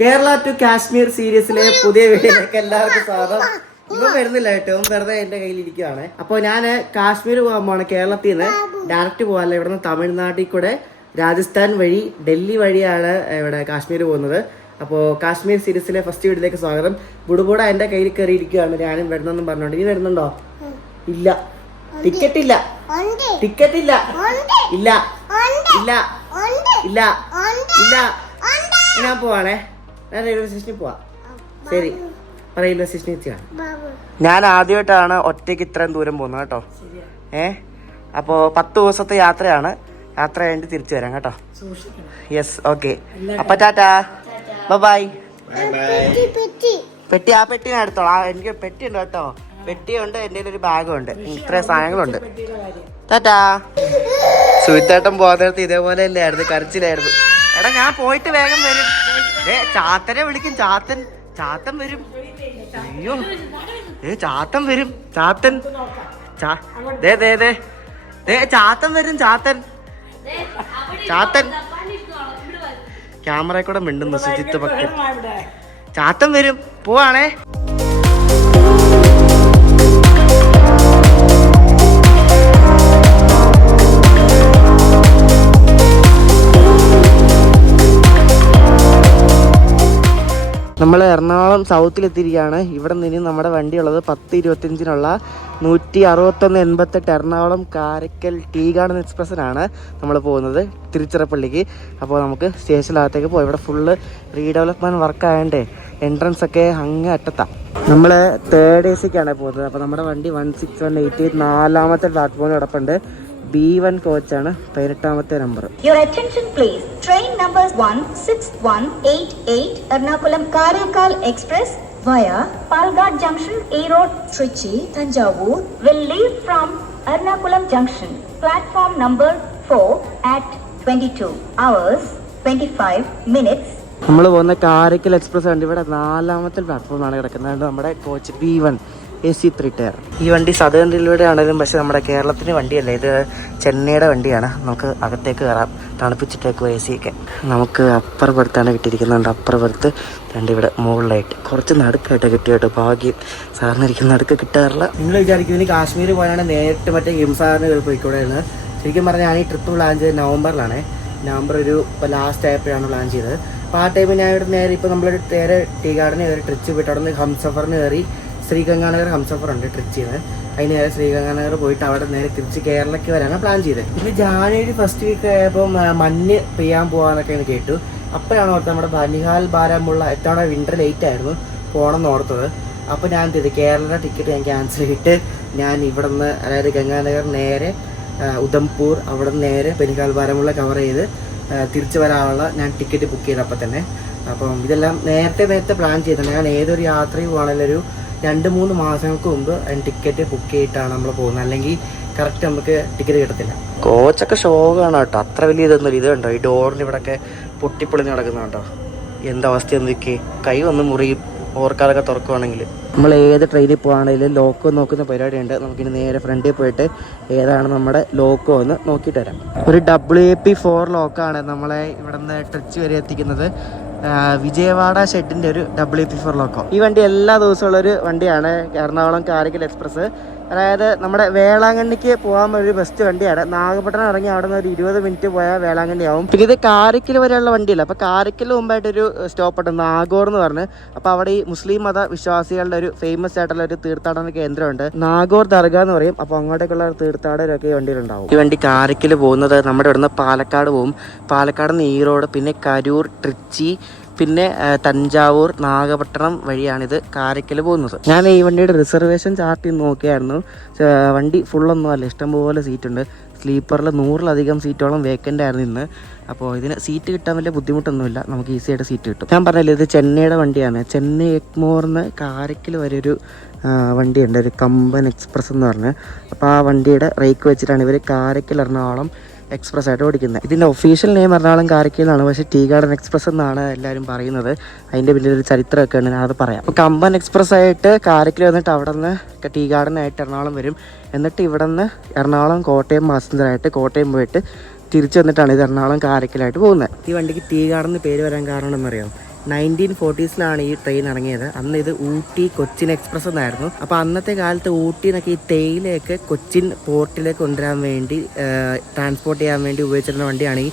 Kerala to Kashmir സീരീസിലെ പുതിയ വീഡിയോയിലേക്ക് എല്ലാവർക്കും സ്വാഗതം. ഇവൻ വരുന്നില്ല കേട്ടോ, ഇവൻ വെറുതെ എന്റെ കയ്യിൽ ഇരിക്കുകയാണ്. അപ്പോൾ ഞാൻ കാശ്മീർ പോകാൻ പോവാണ്. കേരളത്തിൽ നിന്ന് ഡയറക്റ്റ് പോകാനല്ല, ഇവിടെ നിന്ന് തമിഴ്നാട്ടിൽ കൂടെ രാജസ്ഥാൻ വഴി ഡൽഹി വഴിയാണ് ഇവിടെ കാശ്മീർ പോകുന്നത്. അപ്പോൾ കാശ്മീർ സീരീസിലെ ഫസ്റ്റ് വീഡിയോയിലേക്ക് സ്വാഗതം. ബുടുബൂട എൻ്റെ കയ്യിൽ കയറി ഇരിക്കുകയാണ്. ഞാനും വരുന്നെന്നും പറഞ്ഞോണ്ട്. ഇനി വരുന്നുണ്ടോ? ഇല്ല. ടിക്കറ്റ് ഇല്ല, ടിക്കറ്റ് ഇല്ല, ഇല്ല, ഇല്ല, ഇല്ല, ഇല്ല. ഞാൻ പോവാണേ, ഞാൻ റെയിൽവേ സ്റ്റേഷനിൽ പോവാം. ശരി, റെയിൽവേ സ്റ്റേഷനിൽ എത്തിയാണ്. ഞാൻ ആദ്യമായിട്ടാണ് ഒറ്റയ്ക്ക് ഇത്രയും ദൂരം പോകുന്നത് കേട്ടോ. അപ്പോൾ 10 ദിവസത്തെ യാത്രയാണ്. യാത്ര കഴിഞ്ഞിട്ട് തിരിച്ചു വരാം കേട്ടോ. Yes, okay. അപ്പൊ ടാറ്റാ, ബൈ. പെട്ടി ആ പെട്ടി ഞാൻ എടുത്തോളാം. എനിക്ക് പെട്ടി ഉണ്ട് കേട്ടോ. പെട്ടിയുണ്ട്, എൻ്റെ ഒരു ബാഗും ഉണ്ട്. ഇത്രയും സാധനങ്ങളുണ്ട്. ടാറ്റാ. സുഹിത്തേട്ടൻ പോകുന്നിടത്ത് ഇതേപോലെ അല്ലായിരുന്നു, കരച്ചിലായിരുന്നു. എടാ ഞാൻ പോയിട്ട് വേഗം വരും. ചാത്തനെ വിളിക്കും. ചാത്തൻ വരും. അയ്യോ, ചാത്തൻ വരും. ചാത്തൻ ചാത്തൻ വരും. ചാത്തൻ ക്യാമറ കൂടെ മിണ്ടുന്നു സുജിത്ത് പക്ഷെ. ചാത്തൻ വരും. പോവാണേ. നമ്മൾ എറണാകുളം സൗത്തിലെത്തിയിരിക്കുകയാണ്. ഇവിടെ നിന്ന് നമ്മുടെ വണ്ടിയുള്ളത് 10:25 161-88 എറണാകുളം കാരക്കൽ ടീ ഗാർഡൻ എക്സ്പ്രസ്സിനാണ് നമ്മൾ പോകുന്നത്, തിരുച്ചിറപ്പള്ളിക്ക്. അപ്പോൾ നമുക്ക് സ്റ്റേഷനകത്തേക്ക് പോയി. ഇവിടെ ഫുള്ള് റീഡെവലപ്മെൻറ്റ് വർക്ക് ആയതുകൊണ്ടേ എൻട്രൻസ് ഒക്കെ അങ്ങ് അറ്റത്താണ്. നമ്മൾ 3rd AC-ക്കാണ് പോകുന്നത്. അപ്പോൾ നമ്മുടെ വണ്ടി 16188 4ാമത്തെ പ്ലാറ്റ്ഫോമിൽ കിടപ്പുണ്ട്. B1 കോച്ചാണ്, 18ാമത്തെ number. Your attention please. Train number 16188 Ernakulam Karaikal Express via Palghat Junction, A Road, Trichy, Thanjavur will leave from Ernakulam Junction, platform number 4 at 22 hours 25 minutes. നമ്മൾ പോകുന്ന കാരക്കൽ എക്സ്പ്രസ് വണ്ടി ഇവിടെ 4ാമത്തെ പ്ലാറ്റ്ഫോമാണ് കിടക്കുന്നത്. നമ്മുടെ കോച്ച് B1 AC 3 ടയർ. ഈ വണ്ടി southern റെയിൽവേയുടെ ആണെങ്കിലും പക്ഷെ നമ്മുടെ കേരളത്തിന് വണ്ടിയല്ല, ഇത് ചെന്നൈയുടെ വണ്ടിയാണ്. നമുക്ക് അകത്തേക്ക് കയറാം, തണുപ്പിച്ചിട്ടേക്കും AC ഒക്കെ. നമുക്ക് അപ്പർ ബർത്താണ് കിട്ടിയിരിക്കുന്നുണ്ട്. അപ്പർ ബർത്ത് രണ്ട് ഇവിടെ മുകളിലായിട്ട് കുറച്ച് നടുക്കായിട്ട് കിട്ടിയിട്ട് ഭാഗ്യം. സാറിന് ഇരിക്കുന്ന നടുക്ക് കിട്ടാറില്ല. നിങ്ങൾ വിചാരിക്കും ഇനി കാശ്മീർ പോയാണ് നേരിട്ട് മറ്റേ ഹിംസാറിന് പോയിക്കൂടെയാണ്. ശരിക്കും പറഞ്ഞാൽ ഞാൻ ഈ ട്രിപ്പ് പ്ലാൻ ചെയ്തത് നവംബറിലാണ്. നവംബർ ഒരു ലാസ്റ്റ് ആയപ്പോഴാണ് പ്ലാൻ ചെയ്തത്. അപ്പോൾ ആ ടൈമിൽ ഞാൻ ഇവിടെ നേരെ ഇപ്പോൾ നമ്മൾ നേരെ ടീ ഗാർഡന് കയറി ട്രിച്ച് പോയിട്ട് അവിടെ നിന്ന് ഹംസഫറിന് കയറി ശ്രീഗംഗാനഗർ ഹംസഫർ ഉണ്ട് ട്രിച്ച് ചെയ്ത്. അതിന് നേരെ ശ്രീഗംഗാനഗർ പോയിട്ട് അവിടെ നേരെ തിരിച്ച് കേരളയ്ക്ക് വരാനാണ് പ്ലാൻ ചെയ്തത്. ഇത് ജാനുവരി ഫസ്റ്റ് വീക്ക് ആയപ്പോൾ മഞ്ഞ് പെയ്യാൻ പോകാനൊക്കെയാണ് കേട്ടു. അപ്പോഴാണ് ഓർത്തത് നമ്മുടെ ബനിഹാൽ ബാരാമുള്ള എത്തവണ വിൻ്റർ ലേറ്റ് ആയിരുന്നു പോകണമെന്ന് ഓർത്തത്. അപ്പോൾ ഞാൻ എന്ത് ചെയ്തു, കേരള ടിക്കറ്റ് ഞാൻ ക്യാൻസൽ ചെയ്തിട്ട് ഞാൻ ഇവിടെ നിന്ന് അതായത് ഗംഗാനഗർ നേരെ ഉധംപൂർ, അവിടെ നിന്ന് നേരെ ബനിഹാൽ ബാരാമുള്ള കവർ ചെയ്ത് തിരിച്ചു വരാനുള്ള ഞാൻ ടിക്കറ്റ് ബുക്ക് ചെയ്തപ്പോൾ തന്നെ. അപ്പം ഇതെല്ലാം നേരത്തെ പ്ലാൻ ചെയ്തിട്ടുണ്ട്. ഞാൻ ഏതൊരു യാത്രയും പോകണമെങ്കിൽ 2-3 മാസങ്ങൾക്ക് മുമ്പ് ടിക്കറ്റ് ബുക്ക് ചെയ്തിട്ടാണ് നമ്മൾ പോകുന്നത്, അല്ലെങ്കിൽ കറക്റ്റ് നമുക്ക് ടിക്കറ്റ് കിട്ടത്തില്ല. കോച്ചൊക്കെ ഷോക്കാണ് കേട്ടോ, അത്ര വലിയ ഇതൊന്നുമില്ല. ഇത് കണ്ടോ, ഈ ഡോറിന് ഇവിടെയൊക്കെ പൊട്ടിപ്പൊളിഞ്ഞ് കിടക്കുന്ന കേട്ടോ. എന്താവസ്ഥ എന്തൊക്കെ, കൈ വന്ന് മുറിയും ഓർക്കാതൊക്കെ തുറക്കുവാണെങ്കിൽ. നമ്മൾ ഏത് ട്രെയിനിൽ പോകുകയാണെങ്കിലും ലോക്കോ നോക്കുന്ന പരിപാടിയുണ്ട്. നമുക്കിനി നേരെ ഫ്രണ്ടിൽ പോയിട്ട് ഏതാണ് നമ്മുടെ ലോക്കോ എന്ന് നോക്കിയിട്ട് വരാം. ഒരു WAP4 ലോക്കാണ് നമ്മളെ ഇവിടെ നിന്ന് ട്രിച്ച് വരെ എത്തിക്കുന്നത്. വിജയവാഡ ഷെഡിൻ്റെ ഒരു WAP4 ലോക്കോ. ഈ വണ്ടി എല്ലാ ദിവസമുള്ളൊരു വണ്ടിയാണ്, എറണാകുളം കാരക്കൽ എക്സ്പ്രസ്. അതായത് നമ്മുടെ വേളാങ്കണ്ണിക്ക് പോകാൻ ഒരു ബെസ്റ്റ് വണ്ടിയാണ്. നാഗപട്ടണം ഇറങ്ങി അവിടെ നിന്ന് ഒരു 20 മിനിറ്റ് പോയാൽ വേളാങ്കണ്ണി ആവും. പിന്നെ ഇത് കാരക്കൽ വരെയുള്ള വണ്ടിയല്ല. അപ്പോൾ കാരക്കൽ മുമ്പായിട്ടൊരു സ്റ്റോപ്പുണ്ട് നാഗോർ എന്ന് പറഞ്ഞ്. അപ്പോൾ അവിടെ ഈ മുസ്ലിം മത വിശ്വാസികളുടെ ഒരു ഫേമസ് ആയിട്ടുള്ള ഒരു തീർത്ഥാടന കേന്ദ്രമുണ്ട്, നാഗോർ ദർഗ എന്ന് പറയും. അപ്പോൾ അങ്ങോട്ടേക്കുള്ള തീർത്ഥാടകരൊക്കെ ഈ വണ്ടിയിലുണ്ടാവും. ഈ വണ്ടി കാരക്കൽ പോകുന്നത് നമ്മുടെ ഇവിടുന്ന് പാലക്കാട് പോകും. പാലക്കാട് നിന്ന് ഈറോഡ്, പിന്നെ കരൂർ, ട്രിച്ചി, പിന്നെ തഞ്ചാവൂർ, നാഗപട്ടണം വഴിയാണിത് കാരക്കൽ പോകുന്നത്. ഞാൻ ഈ വണ്ടിയുടെ റിസർവേഷൻ ചാർട്ട് ചെയ്ത് നോക്കിയായിരുന്നു. വണ്ടി ഫുള്ളൊന്നും അല്ല, ഇഷ്ടംപോലെ സീറ്റുണ്ട്. സ്ലീപ്പറിൽ 100-ലധികം സീറ്റോളം വേക്കൻ്റ് ആയിരുന്നു ഇന്ന്. അപ്പോൾ ഇതിന് സീറ്റ് കിട്ടാൻ വലിയ ബുദ്ധിമുട്ടൊന്നുമില്ല, നമുക്ക് ഈസി ആയിട്ട് സീറ്റ് കിട്ടും. ഞാൻ പറഞ്ഞില്ല, ഇത് ചെന്നൈയുടെ വണ്ടിയാണ്. ചെന്നൈ എഗ്മോറിന്ന് കാരക്കൽ വരെ ഒരു വണ്ടിയുണ്ട്, ഒരു കമ്പൻ എക്സ്പ്രസ് എന്ന് പറഞ്ഞ്. അപ്പോൾ ആ വണ്ടിയുടെ റേക്ക് വെച്ചിട്ടാണ് ഇവർ കാരക്കൽ എറണാകുളം എക്സ്പ്രസ് ആയിട്ട് ഓടിക്കുന്നത്. ഇതിൻ്റെ ഒഫീഷ്യൽ നെയിം എറണാകുളം കാരക്കൽ എന്നാണ്, പക്ഷേ ടീ ഗാർഡൻ എക്സ്പ്രസ് എന്നാണ് എല്ലാവരും പറയുന്നത്. അതിൻ്റെ പിന്നിലൊരു ചരിത്രമൊക്കെ ഉണ്ട്, ഞാനത് പറയാം. അപ്പോൾ കമ്പൻ എക്സ്പ്രസ് ആയിട്ട് കാരക്കൽ വന്നിട്ട് അവിടെ നിന്ന് ടീ ഗാർഡൻ ആയിട്ട് എറണാകുളം വരും. എന്നിട്ട് ഇവിടെ നിന്ന് എറണാകുളം കോട്ടയം പാസഞ്ചറായിട്ട് കോട്ടയം പോയിട്ട് തിരിച്ചു വന്നിട്ടാണ് ഇത് എറണാകുളം കാരക്കലായിട്ട് പോകുന്നത്. ഈ വണ്ടിക്ക് ടീ ഗാർഡൻ പേര് വരാൻ കാരണം എന്നറിയാം, 1940s ഈ ട്രെയിൻ ഇറങ്ങിയത്. അന്ന് ഇത് ഊട്ടി കൊച്ചിൻ എക്സ്പ്രസ് എന്നായിരുന്നു. അപ്പോൾ അന്നത്തെ കാലത്ത് ഊട്ടിന്നൊക്കെ ഈ തേയിലയൊക്കെ കൊച്ചിൻ പോർട്ടിലേക്ക് കൊണ്ടുവരാൻ വേണ്ടി ട്രാൻസ്പോർട്ട് ചെയ്യാൻ വേണ്ടി ഉപയോഗിച്ചിരുന്ന വണ്ടിയാണ് ഈ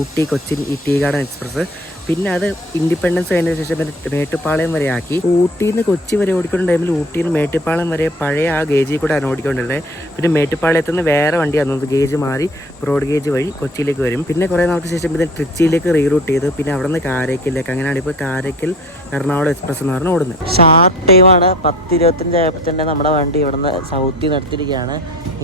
ഊട്ടി കൊച്ചിൻ ഈ ടീ ഗാർഡൻ എക്സ്പ്രസ്. പിന്നെ അത് ഇൻഡിപെൻഡൻസ് കഴിഞ്ഞ ശേഷം മേട്ടുപ്പാളയം വരെ ആക്കി. ഊട്ടിയിൽ നിന്ന് കൊച്ചി വരെ ഓടിക്കൊണ്ട ടൈമിൽ ഊട്ടിയിൽ നിന്ന് മേട്ടുപ്പാളയം വരെ പഴയ ആ ഗേജിൽ കൂടെ ആണ് ഓടിക്കൊണ്ടിരുന്നത്. പിന്നെ മേട്ടുപ്പാളയത്ത് നിന്ന് വേറെ വണ്ടിയാണ് ഗേജ് മാറി ബ്രോഡ് ഗേജ് വഴി കൊച്ചിയിലേക്ക് വരും. പിന്നെ കുറേ നാൾക്ക് ശേഷം പിന്നെ ട്രിച്ചിയിലേക്ക് റീറൂട്ട് ചെയ്തു. പിന്നെ അവിടെ നിന്ന് കാരയ്ക്കലിലേക്ക്, അങ്ങനെയാണ് ഇപ്പോൾ കാരയ്ക്കൽ എറണാകുളം എക്സ്പ്രസ് എന്ന് പറഞ്ഞാൽ ഓടുന്നത്. ഷാർപ്പ് ടൈമാണ് 10:25 ആയപ്പോൾ തന്നെ നമ്മുടെ വണ്ടി ഇവിടെ നിന്ന് സൗത്തിൽ നടത്തിയിരിക്കുകയാണ്.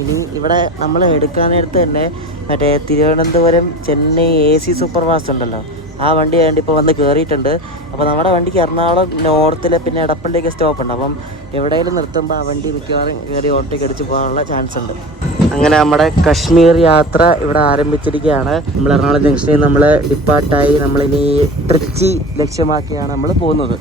ഇനി ഇവിടെ നമ്മൾ എടുക്കാൻ നേരത്ത് തന്നെ മറ്റേ Thiruvananthapuram Chennai AC super fast ഉണ്ടല്ലോ, ആ വണ്ടി ആയതുകൊണ്ട് ഇപ്പോൾ വന്ന് കയറിയിട്ടുണ്ട്. അപ്പോൾ നമ്മുടെ വണ്ടിക്ക് എറണാകുളം നോർത്തിൽ പിന്നെ എടപ്പള്ളിയൊക്കെ സ്റ്റോപ്പ് ഉണ്ട്. അപ്പം എവിടെയെങ്കിലും നിർത്തുമ്പോൾ ആ വണ്ടി മിക്കവാറും കയറി ഓട്ടോയ്ക്ക് അടിച്ച് പോകാനുള്ള ചാൻസ് ഉണ്ട്. അങ്ങനെ നമ്മുടെ കശ്മീർ യാത്ര ഇവിടെ ആരംഭിച്ചിരിക്കുകയാണ്. നമ്മൾ എറണാകുളം ജംഗ്ഷനിൽ നമ്മൾ ഡിപ്പാർട്ടായി നമ്മളിനി ട്രിച്ചി ലക്ഷ്യമാക്കിയാണ് നമ്മൾ പോകുന്നത്.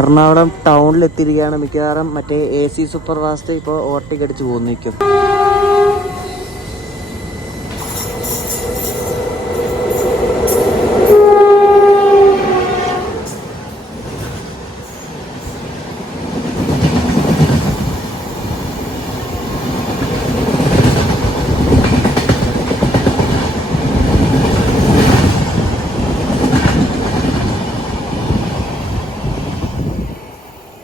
എറണാകുളം ടൗണിലെത്തിയിരിക്കുകയാണ്. മിക്കവാറും മറ്റേ AC സൂപ്പർ ഫാസ്റ്റ് ഇപ്പോൾ ഓവർടേക്ക് അടിച്ച് പോകുന്നിരിക്കും.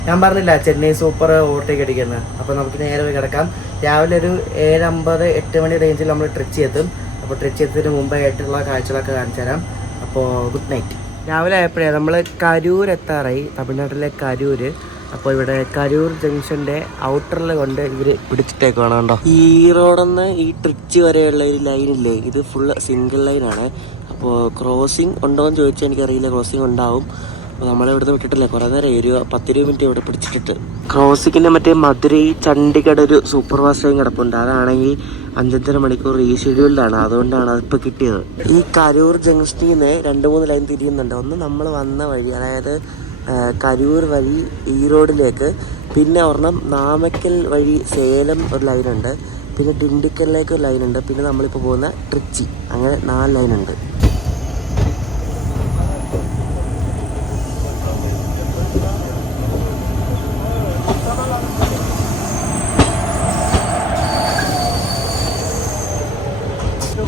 ഞാൻ പറഞ്ഞില്ല ചെന്നൈ സൂപ്പർ ഓവർടേക്ക് അടിക്കുന്നത്. അപ്പോൾ നമുക്ക് നേരെ പോയി കിടക്കാം. രാവിലെ ഒരു 7:50 8 മണി റേഞ്ചിൽ നമ്മൾ ട്രിച്ചി എത്തും. അപ്പോൾ ട്രിച്ചി എത്തുന്നതിന് മുമ്പായിട്ടുള്ള കാഴ്ചകളൊക്കെ കാണിച്ചു തരാം. അപ്പോൾ ഗുഡ് നൈറ്റ്. രാവിലെ ആയപ്പോഴേ നമ്മൾ കരൂർ എത്താറായി, തമിഴ്നാട്ടിലെ കരൂർ. അപ്പോൾ ഇവിടെ കരൂർ ജംഗ്ഷൻ്റെ ഔട്ടറിൽ കൊണ്ട് ഇവർ പിടിച്ചിട്ടേക്കാണ് കണ്ടോ. ഈ റോഡിന്ന് ഈ ട്രിച്ചി വരെയുള്ള ഒരു ലൈനില്ലേ, ഇത് ഫുള്ള് സിംഗിൾ ലൈനാണ്. അപ്പോൾ ക്രോസിങ് ഉണ്ടോ എന്ന് ചോദിച്ചാൽ എനിക്കറിയില്ല. ക്രോസിങ് ഉണ്ടാവും. അപ്പോൾ നമ്മളിവിടുന്ന് വിട്ടിട്ടില്ല, കുറേ നേരം 10-20 മിനിറ്റ് ഇവിടെ പിടിച്ചിട്ടിട്ട്. ക്രോസിങ്ങിൻ്റെ മറ്റേ മധുരൈ ചണ്ഡീഗഡ് ഒരു സൂപ്പർ ഫാസ്റ്റ് ട്രെയിൻ കിടപ്പുണ്ട്. അതാണെങ്കിൽ 5.5 മണിക്കൂർ റീഷെഡ്യൂൾഡാണ്, അതുകൊണ്ടാണ് അതിപ്പോൾ കിട്ടിയത്. ഈ കരൂർ ജംഗ്ഷനിൽ നിന്ന് 2-3 ലൈൻ തിരിയുന്നുണ്ട്. ഒന്ന് നമ്മൾ വന്ന വഴി, അതായത് കരൂർ വഴി ഈറോഡിലേക്ക്, പിന്നെ ഒരെണ്ണം നാമക്കൽ വഴി സേലം ഒരു ലൈനുണ്ട്, പിന്നെ ഡിണ്ടിക്കലിലേക്ക് ഒരു ലൈനുണ്ട്, പിന്നെ നമ്മളിപ്പോൾ പോകുന്ന ട്രിച്ചി, അങ്ങനെ 4 ലൈനുണ്ട്.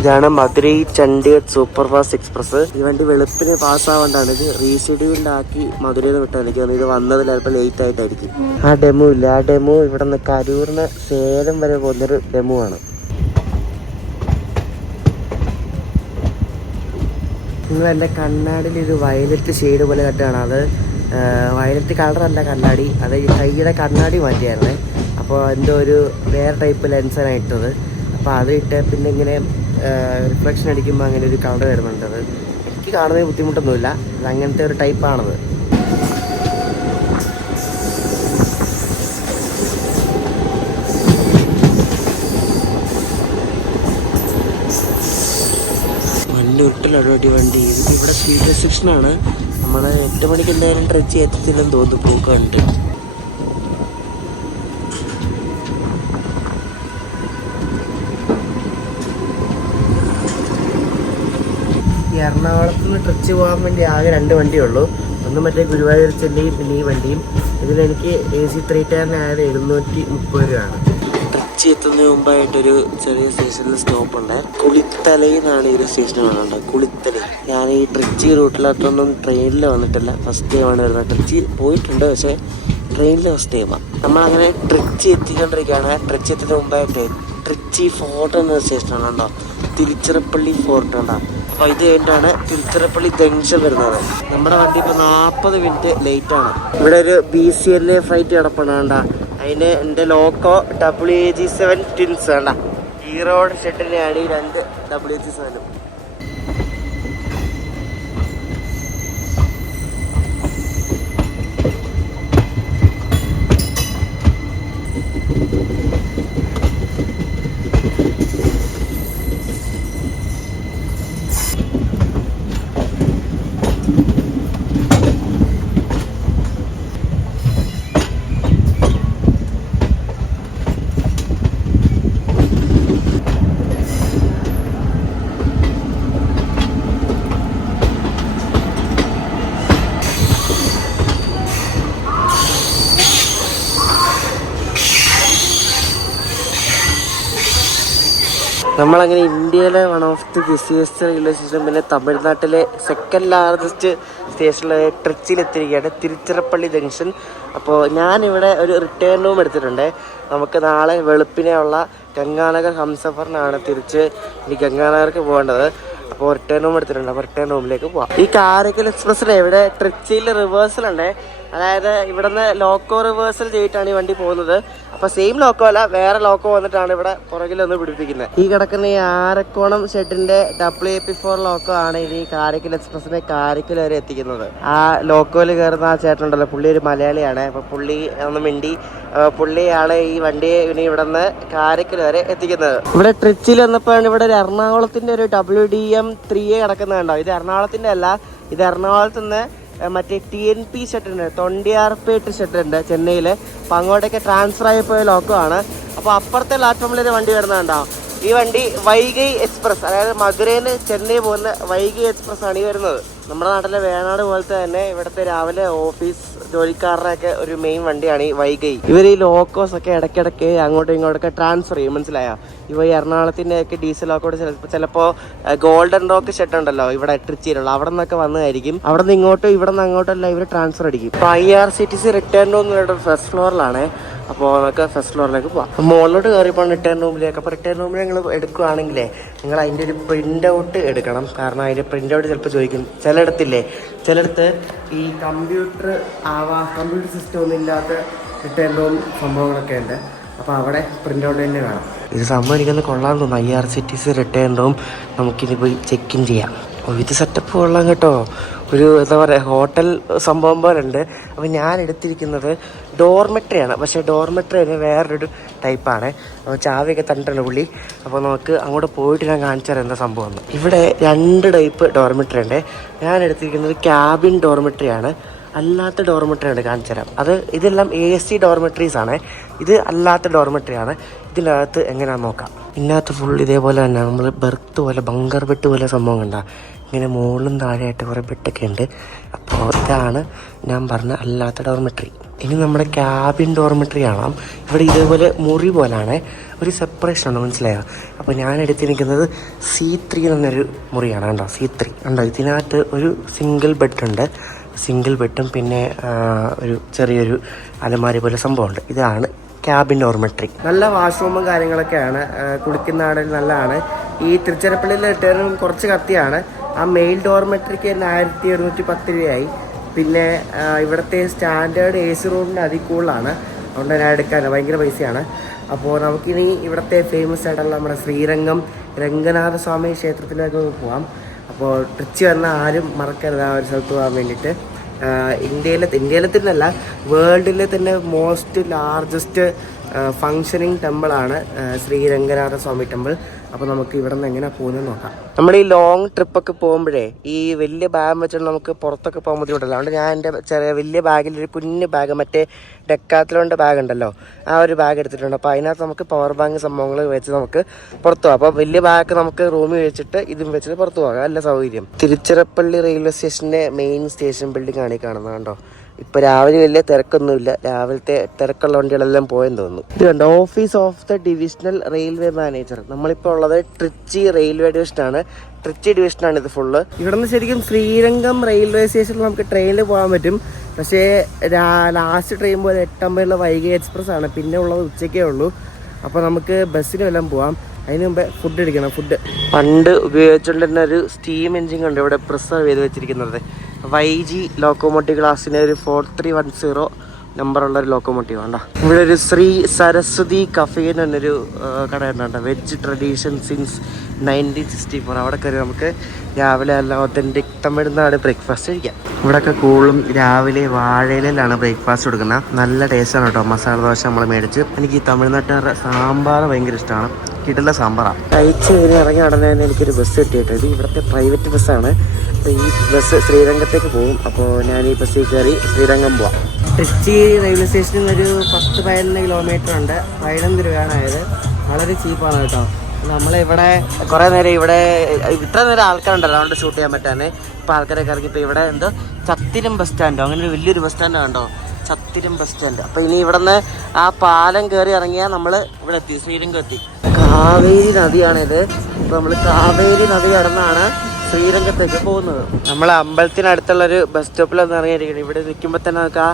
ഇതാണ് Madurai Chandigarh super fast express. ഈ വണ്ടി വെളുപ്പിന് പാസ്സാവേണ്ടാണ്. ഇത് റീഷെഡ്യൂൾഡ് ആക്കി മധുരയിൽ നിന്ന് വിട്ടാൽ എനിക്ക് ഇത് വന്നത് ചിലപ്പോൾ ലേറ്റ് ആയിട്ടായിരിക്കും. ആ ഡെമോ ഇല്ല, ആ ഡെമോ ഇവിടെ നിന്ന് കരൂരിന് സേലം വരെ പോകുന്നൊരു ഡെമോ ആണ്. നിങ്ങൾ എൻ്റെ കണ്ണാടിയിൽ ഒരു വയലറ്റ് ഷെയ്ഡ് പോലെ കട്ടാണ്. അത് വയലറ്റ് കളറല്ല കണ്ണാടി, അത് കൈയുടെ കണ്ണാടി മാറ്റിയായിരുന്നേ. അപ്പോൾ എന്തോ ഒരു വേറെ ടൈപ്പ് ലെൻസാണ് ഇട്ടത്. അപ്പോൾ അത് ഇട്ട് പിന്നെ ഇങ്ങനെ റിഫ്ലക്ഷൻ അടിക്കുമ്പോൾ അങ്ങനെ ഒരു കളർ വരുന്നുണ്ട്. അത് എനിക്ക് കാണുന്നതിന് ബുദ്ധിമുട്ടൊന്നുമില്ല, അത് അങ്ങനത്തെ ഒരു ടൈപ്പാണത്. വണ്ടി ഒട്ടിലടി വണ്ടി. ഇത് ഇവിടെ സ്പീഡ് റെസ്ട്രിക്ഷനാണ്. നമ്മൾ 8 മണിക്ക് എന്തായാലും ട്രിച്ചി എത്തത്തില്ലെന്ന് തോന്നുന്നു പോക്കുണ്ട്. എറണാകുളത്ത് നിന്ന് ട്രിച്ചി പോകാൻ വേണ്ടി ആകെ 2 വണ്ടിയേ ഉള്ളൂ. ഒന്ന് മറ്റേ ഗുരുവായൂർ ചെന്നൈയും പിന്നെ ഈ വണ്ടിയും. ഇതിലെനിക്ക് AC 3 ടയറിനായത് 730 രൂപയാണ്. ട്രിച്ചി എത്തുന്നതിന് മുമ്പായിട്ടൊരു ചെറിയ സ്റ്റേഷനിൽ സ്റ്റോപ്പ് ഉണ്ട്. കുളിത്തലയിന്നാണ് ഈ ഒരു സ്റ്റേഷൻ കാണുന്നത്, കുളിത്തല. ഞാൻ ഈ ട്രിച്ചി റൂട്ടിലോട്ടൊന്നും ട്രെയിനിൽ വന്നിട്ടില്ല, ഫസ്റ്റ് ടൈമാണ് വരുന്നത്. ട്രിച്ചി പോയിട്ടുണ്ട്, പക്ഷേ ട്രെയിനിൽ ഫസ്റ്റ് ടൈമാണ്. നമ്മളങ്ങനെ ട്രിച്ചി എത്തിക്കൊണ്ടിരിക്കുകയാണ്. ട്രിച്ചി എത്തുന്നതിന് മുമ്പായിട്ട് ട്രിച്ചി ഫോർട്ട് എന്ന സ്റ്റേഷനാണ് കേട്ടോ, തിരുച്ചിറപ്പള്ളി ഫോർട്ട് ഉണ്ടോ. അപ്പോൾ ഇത് കഴിഞ്ഞിട്ടാണ് തിരുച്ചിറപ്പള്ളി ജംഗ്ഷൻ വരുന്നത്. നമ്മുടെ വണ്ടി ഇപ്പോൾ 40 മിനിറ്റ് ലേറ്റാണ്. ഇവിടെ ഒരു BCLA ഫ്ലൈറ്റ് കിടപ്പുണ്ട് വേണ്ട, അതിന് എൻ്റെ ലോക്കോ WAG7 ട്വിൻസ് വേണ്ട. ഈ റോഡ് ഷെഡിനെയാണ് ഈ 2 WAG7. നമ്മളങ്ങനെ ഇന്ത്യയിലെ one of the busiest railway station, പിന്നെ തമിഴ്നാട്ടിലെ സെക്കൻഡ് ലാർജസ്റ്റ് സ്റ്റേഷനിലെ ട്രിച്ചിയിലെത്തിയിരിക്കുകയാണ്, തിരുച്ചിറപ്പള്ളി ജംഗ്ഷൻ. അപ്പോൾ ഞാനിവിടെ ഒരു റിട്ടേൺ റൂം എടുത്തിട്ടുണ്ട്. നമുക്ക് നാളെ വെളുപ്പിനെ ഉള്ള ഗംഗാനഗർ ഹംസഫറിനാണ് തിരിച്ച് ഇനി ഗംഗാനഗർക്ക് പോകേണ്ടത്. അപ്പോൾ റിട്ടേൺ റൂം എടുത്തിട്ടുണ്ട്. അപ്പോൾ റിട്ടേൺ റൂമിലേക്ക് പോവാം. ഈ കാരക്കൽ എക്സ്പ്രസ്സിൽ ഇവിടെ ട്രിച്ചിയിൽ റിവേഴ്സലുണ്ട്. അതായത് ഇവിടുന്ന് ലോക്കോ റിവേഴ്സൽ ചെയ്തിട്ടാണ് ഈ വണ്ടി പോകുന്നത്. അപ്പോൾ സെയിം ലോക്കോ അല്ല, വേറെ ലോക്കോ വന്നിട്ടാണ് ഇവിടെ പുറകിലൊന്ന് പിടിപ്പിക്കുന്നത്. ഈ കിടക്കുന്ന ഈ ആരക്കോണം ഷെഡിന്റെ WAP4 ലോക്കോ ആണ് ഇനി കാരക്കൽ എക്സ്പ്രസിനെ കാരക്കൽ വരെ എത്തിക്കുന്നത്. ആ ലോക്കോയിൽ കയറുന്ന ആ ചേട്ടനുണ്ടല്ലോ, പുള്ളി ഒരു മലയാളിയാണ്. അപ്പോൾ പുള്ളി ഒന്ന് മിണ്ടി, പുള്ളിയാണ് ഈ വണ്ടിയെ ഇനി ഇവിടെ നിന്ന് കാരക്കൽ വരെ എത്തിക്കുന്നത്. ഇവിടെ ട്രിച്ചിൽ വന്നപ്പോഴാണ് ഇവിടെ ഒരു എറണാകുളത്തിന്റെ ഒരു WDM3A കിടക്കുന്നുണ്ടോ. ഇത് എറണാകുളത്തിന്റെ അല്ല, ഇത് എറണാകുളത്ത് നിന്ന് മറ്റേ TNP ഷെട്ടുണ്ട്, തൊണ്ടിയാർപേട്ട് ഷെട്ടുണ്ട് ചെന്നൈയിൽ. അപ്പം അങ്ങോട്ടേക്ക് ട്രാൻസ്ഫർ ആയി പോയ ലോക്കോ ആണ്. അപ്പോൾ അപ്പുറത്തെ പ്ലാറ്റ്ഫോമിലൊരു വണ്ടി വരുന്നുണ്ടാവും. ഈ വണ്ടി വൈഗൈ എക്സ്പ്രസ്, അതായത് മധുരയിൽ നിന്ന് ചെന്നൈ പോകുന്ന വൈഗൈ എക്സ്പ്രസ് ആണ് ഈ വരുന്നത്. നമ്മുടെ നാട്ടിലെ വേണാട് പോലത്തെ തന്നെ ഇവിടുത്തെ രാവിലെ ഓഫീസ് ജോലിക്കാരുടെയൊക്കെ ഒരു മെയിൻ വണ്ടിയാണ് ഈ വൈഗൈ. ഇവർ ഈ ലോക്കോസ് ഒക്കെ ഇടയ്ക്കിടയ്ക്ക് അങ്ങോട്ടും ഇങ്ങോട്ടൊക്കെ ട്രാൻസ്ഫർ ചെയ്യും, മനസ്സിലായോ? ഇവ ഈ എറണാകുളത്തിൻ്റെയൊക്കെ ഡീസൽ ലോക്കോട് ചിലപ്പോൾ ഗോൾഡൻ റോക്ക് ഷെഡ് ഉണ്ടല്ലോ ഇവിടെ ട്രിച്ചിയിലുള്ള, അവിടെ നിന്നൊക്കെ വന്നതായിരിക്കും. അവിടെ നിന്ന് ഇങ്ങോട്ടും ഇവിടെ നിന്ന് അങ്ങോട്ടല്ല ഇവർ ട്രാൻസ്ഫർ അടിക്കും. ഇപ്പോൾ IRCTC റിട്ടേൺ റൂം ഫസ്റ്റ് ഫ്ലോറിലാണ്. അപ്പോൾ നമുക്ക് ഫസ്റ്റ് ഫ്ലോറിലേക്ക് പോവാം. മുകളിലോട്ട് കയറിയപ്പോൾ റിട്ടേൺ റൂമിലേക്ക്. അപ്പോൾ റിട്ടേൺ റൂമിൽ നിങ്ങൾ എടുക്കുകയാണെങ്കിലേ നിങ്ങൾ അതിൻ്റെ ഒരു പ്രിൻ്റ് ഔട്ട് എടുക്കണം. കാരണം അതിൻ്റെ പ്രിൻ്റ് ഔട്ട് ചിലപ്പോൾ ചോദിക്കും. ചിലയിടത്ത് ഈ കമ്പ്യൂട്ടർ സിസ്റ്റം ഒന്നും ഇല്ലാത്ത റിട്ടേൺ റൂം സംഭവങ്ങളൊക്കെ ഉണ്ട്. അപ്പോൾ അവിടെ പ്രിൻ്റ് ഔട്ട് തന്നെ വേണം. ഇത് സംഭവം എനിക്കൊന്ന് കൊള്ളാൻ തോന്നുന്നു. IRCTC റിട്ടേൺ റൂം നമുക്കിനി പോയി ചെക്ക് ഇൻ ചെയ്യാം. ഇത് സെറ്റപ്പ് കൊള്ളാം കേട്ടോ. ഒരു എന്താ പറയുക, ഹോട്ടൽ സംഭവം പോലെ ഉണ്ട്. അപ്പോൾ ഞാൻ എടുത്തിരിക്കുന്നത് ഡോർമെട്രിയാണ്. പക്ഷേ ഡോർമെട്രി തന്നെ വേറൊരു ടൈപ്പാണ്. അപ്പോൾ ചാവിയൊക്കെ തന്നിട്ടുണ്ട് പുള്ളി. അപ്പോൾ നമുക്ക് അങ്ങോട്ട് പോയിട്ട് ഞാൻ കാണിച്ചു തരാം എന്താ സംഭവം എന്ന്. ഇവിടെ 2 ടൈപ്പ് ഡോർമെട്രി ഉണ്ട്. ഞാൻ എടുത്തിരിക്കുന്നത് ക്യാബിൻ ഡോർമെട്രിയാണ്. അല്ലാത്ത ഡോർമെട്രിയാണ് കാണിച്ചു തരാം. ഇതെല്ലാം AC ഡോർമെട്രീസ് ആണ്. ഇത് അല്ലാത്ത ഡോർമെട്രിയാണ്. ഇതിനകത്ത് എങ്ങനെയാണെന്ന് നോക്കാം. ഇതിനകത്ത് ഫുൾ ഇതേപോലെ തന്നെ നമ്മൾ ബെർത്ത് പോലെ, ബങ്കർ ബെഡ് പോലെ സംഭവം കണ്ട, ഇങ്ങനെ മുകളിലും താഴെയായിട്ട് കുറേ ബെഡൊക്കെ ഉണ്ട്. അപ്പോൾ ഇതാണ് ഞാൻ പറഞ്ഞ അല്ലാത്ത ഡോർമെട്രി. ഇനി നമ്മുടെ ക്യാബിൻ ഡോർമെട്രി കാണാം. ഇവിടെ ഇതേപോലെ മുറി പോലാണ്, ഒരു സെപ്പറേഷൻ ഉണ്ട്, മനസ്സിലായോ? അപ്പോൾ ഞാൻ എടുത്തിരിക്കുന്നത് C3 എന്നൊരു മുറിയാണ്. കണ്ടോ, C3 കണ്ടോ. ഇതിനകത്ത് ഒരു സിംഗിൾ ബെഡുണ്ട്, സിംഗിൾ ബെഡും പിന്നെ ഒരു ചെറിയൊരു അലമാരി പോലെ സംഭവമുണ്ട്. ഇതാണ് ക്യാബിൻ ഡോർമെട്രി. നല്ല വാഷ്റൂമും കാര്യങ്ങളൊക്കെയാണ്. കുടിക്കുന്നതാണെങ്കിൽ നല്ലതാണ്. ഈ തിരുച്ചിറപ്പള്ളിയിലെ റിട്ടേൺ കുറച്ച് കത്തിയാണ്. ആ മെയിൽ ഡോർമെട്രിക്ക് തന്നെ 1110 രൂപയായി. പിന്നെ ഇവിടുത്തെ സ്റ്റാൻഡേർഡ് AC റൂമിൻ്റെ അതിൽ കൂടുതലാണ്. അതുകൊണ്ട് ഞാൻ എടുക്കാൻ ഭയങ്കര പൈസയാണ്. അപ്പോൾ നമുക്കിനി ഇവിടുത്തെ ഫേമസ് ആയിട്ടുള്ള നമ്മുടെ ശ്രീരംഗം രംഗനാഥസ്വാമി ക്ഷേത്രത്തിലേക്ക് പോകാം. അപ്പോൾ ട്രിച്ചി വന്ന ആരും മറക്കരുത് ആ ഒരു സ്ഥലത്ത് പോകാൻ വേണ്ടിയിട്ട്. ഇന്ത്യയിലെ തന്നെയല്ല, വേൾഡിലെ തന്നെ most largest functioning ടെമ്പിളാണ് Sriranganathaswamy temple. അപ്പോൾ നമുക്ക് ഇവിടെ നിന്ന് എങ്ങനെ പോകുന്നത് നോക്കാം. നമ്മൾ ഈ ലോങ് ട്രിപ്പൊക്കെ പോകുമ്പോഴേ ഈ വലിയ ബാഗ് വെച്ചിട്ട് നമുക്ക് പുറത്തൊക്കെ പോകാൻ ബുദ്ധിമുട്ടല്ലോ. അതുകൊണ്ട് ഞാൻ എൻ്റെ വലിയ ബാഗിൽ ഒരു കുഞ്ഞ് ബാഗ്, മറ്റേ ഡെക്കാത്തലോൻ്റെ ബാഗ് ഉണ്ടല്ലോ, ആ ഒരു ബാഗ് എടുത്തിട്ടുണ്ട്. അപ്പോൾ അതിനകത്ത് നമുക്ക് പവർ ബാങ്ക് സംഭവങ്ങൾ വെച്ച് നമുക്ക് പുറത്തു പോകാം. അപ്പോൾ വലിയ ബാഗ് നമുക്ക് റൂമിൽ വെച്ചിട്ട് ഇതും വെച്ചിട്ട് പുറത്തു പോകാം. നല്ല സൗകര്യം. തിരുച്ചിറപ്പള്ളി റെയിൽവേ സ്റ്റേഷൻ്റെ മെയിൻ സ്റ്റേഷൻ ബിൽഡിംഗ് ആണ് ഈ കാണുന്നത്. കണ്ടോ, ഇപ്പോൾ രാവിലെ വലിയ തിരക്കൊന്നുമില്ല. രാവിലത്തെ തിരക്കുള്ള വണ്ടികളെല്ലാം പോയെന്ന് തോന്നുന്നു. ഇത് കണ്ടോ, office of the divisional railway manager. നമ്മളിപ്പോൾ ഉള്ളത് ട്രിച്ചി റെയിൽവേ ഡിവിഷനാണ്. ട്രിച്ചി ഡിവിഷനാണ് ഇത് ഫുള്ള്. ഇവിടെ നിന്ന് ശരിക്കും ശ്രീരംഗം റെയിൽവേ സ്റ്റേഷനിൽ നമുക്ക് ട്രെയിനിൽ പോകാൻ പറ്റും. പക്ഷേ ലാസ്റ്റ് ട്രെയിൻ പോലെ 8:50 വൈഗൈ എക്സ്പ്രസ് ആണ്. പിന്നെ ഉള്ളത് ഉച്ചയ്ക്കേ ഉള്ളൂ. അപ്പോൾ നമുക്ക് ബസ്സിന് വല്ലതും പോകാം. അതിന് മുമ്പേ ഫുഡ് അടിക്കണം. ഫുഡ് പണ്ട് ഉപയോഗിച്ചുകൊണ്ടിരുന്ന ഒരു സ്റ്റീം എൻജിൻ ഉണ്ട് ഇവിടെ പ്രിസർവ് ചെയ്ത് വെച്ചിരിക്കുന്നത്. YG ലോക്കോമോട്ടീവ് ക്ലാസ്സിന് ഒരു 4310 നമ്പറുള്ള ഒരു ലോക്കോമോട്ടീവ് ഉണ്ടോ. ഇവിടെ ഒരു ശ്രീ സരസ്വതി കഫേ എന്നൊരു കട ഉണ്ട്. Veg tradition since 1964. അവിടെ കയറി നമുക്ക് രാവിലെ എല്ലാം ഒത്തൻറ്റിക് തമിഴ്നാട് ബ്രേക്ക്ഫാസ്റ്റ് കഴിക്കാം. ഇവിടെയൊക്കെ കൂടുതലും രാവിലെ വാഴയിലാണ് ബ്രേക്ക്ഫാസ്റ്റ് കൊടുക്കുന്നത്. നല്ല ടേസ്റ്റാണ് കേട്ടോ. മസാല ദോശ നമ്മൾ മേടിച്ച്. എനിക്ക് ഈ തമിഴ്നാട്ടുകാരുടെ സാമ്പാർ ഭയങ്കര ഇഷ്ടമാണ്. കിട്ടുന്ന സാമ്പാറാണ്. കഴിച്ച് കഴിഞ്ഞ് ഇറങ്ങി ഉടനെ തന്നെ എനിക്കൊരു ബസ് കിട്ടിയിട്ട്, ഇത് ഇവിടുത്തെ പ്രൈവറ്റ് ബസ്സാണ്. അപ്പോൾ ഈ ബസ് ശ്രീരംഗത്തേക്ക് പോകും. അപ്പോൾ ഞാൻ ഈ ബസ്സിൽ കയറി ശ്രീരംഗം പോവാം. ട്രിച്ചി റെയിൽവേ സ്റ്റേഷനിൽ നിന്ന് ഒരു 10-15 കിലോമീറ്റർ ഉണ്ട്. 15 രൂപയാണ് ആയത്. വളരെ ചീപ്പാണ് കേട്ടോ. നമ്മളിവിടെ കുറേ നേരം ഇത്ര നേരം ആൾക്കാരുണ്ടല്ലോ, അതുകൊണ്ട് ഷൂട്ട് ചെയ്യാൻ പറ്റാൻ. ഇപ്പോൾ ആൾക്കാരൊക്കെ ഇറങ്ങി. ഇപ്പോൾ ഇവിടെ എന്തോ ചത്തിരം ബസ് സ്റ്റാൻഡോ അങ്ങനെ ഒരു വലിയൊരു ബസ് സ്റ്റാൻഡ് കണ്ടോ, ചത്തിരം ബസ് സ്റ്റാൻഡ്. അപ്പോൾ ഇനി ഇവിടെ നിന്ന് ആ പാലം കയറി ഇറങ്ങിയാൽ നമ്മൾ ഇവിടെ എത്തി, ശ്രീരംഗം എത്തി. കാവേരി നദിയാണിത്. ഇപ്പൊ നമ്മൾ കാവേരി നദി കടന്നാണ് ശ്രീരംഗത്തേക്ക് പോകുന്നത്. നമ്മൾ അമ്പലത്തിനടുത്തുള്ളൊരു ബസ് സ്റ്റോപ്പിലൊന്ന് ഇറങ്ങിയിരിക്കണം. ഇവിടെ നിൽക്കുമ്പോൾ തന്നെ നമുക്ക് ആ